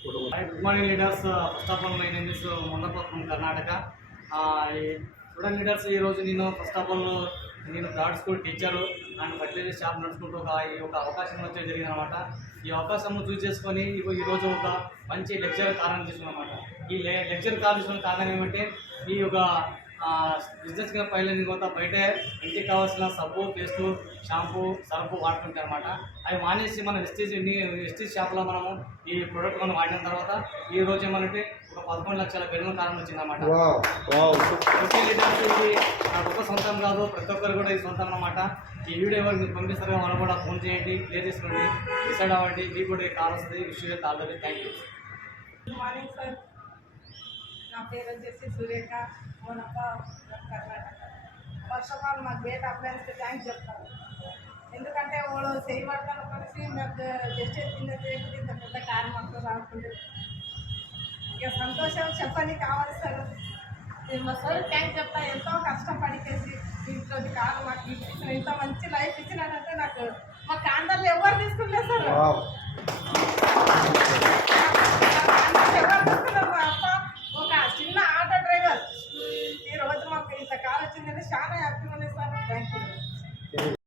Good morning leaders first of all my name is Karnataka student leaders ఈరోజు నేను first of all నేను broad school teacher and fertiliser shop నడుచుకుంటూ ఒక ఈ ఒక అవకాశం వచ్చే జరిగింది అనమాట ఈ అవకాశం చూస్ చేసుకొని ఈరోజు ఒక మంచి లెక్చర్ కారణం చేసుకున్నమాట ఈ లెక్చర్ కారణం తీసుకున్న కారణం ఏమంటే ఈ యొక్క బిజినెస్ కింద పైన తర్వాత బయట ఇంటికి కావాల్సిన సబ్బు పేస్టు షాంపూ సర్ఫు వాడుతుంటాయి అనమాట అవి మానేసి మన వెస్టీజ్ వెస్టీజ్ షాప్లో మనము ఈ ప్రోడక్ట్ మనం వాడిన తర్వాత ఈ రోజు ఏమంటే ఒక పదకొండు లక్షల బెలూన్ కారణం వచ్చిందన్నమాట. వావ్. వావ్. ప్రతి లీడర్స్ ఇది నాకు ఒక సొంతం కాదు ప్రతి ఒక్కరు కూడా ఇది సొంతం అన్నమాట. ఈ వీడియో ఎవరు మీకు పంపిస్తారో వాళ్ళు కూడా ఫోన్ చేయండి క్లియర్ చేసుకోండి. డిసైడ్ అవ్వండి మీకు కూడా కాల్ వస్తుంది విషయం already thank you. Good morning sir నా పేరు వచ్చేసి Surekha. Monappa Karnataka. First of all మాకు గేట్ అప్లయన్స్కి థ్యాంక్స్ చెప్తాను. ఎందుకంటే వాళ్ళు చేయబడతాను కలిసి మాకు జస్ట్ చిన్న చేయకుండా ఇంత పెద్ద కారు మాకు రాకుండా. ఇక సంతోషం చెప్పని కావాలి సార్. నేను మా సార్ థ్యాంక్స్ చెప్తా. ఎంతో కష్టపడికేసి ఇంట్లో కారు మాకు ఇంత మంచి లైఫ్ ఇచ్చినారంటే నాకు మా కాండర్లు ఎవరు తీసుకున్నారు సార్? చాలా హ్యాపీగా ఉంది సార్ థ్యాంక్ యూ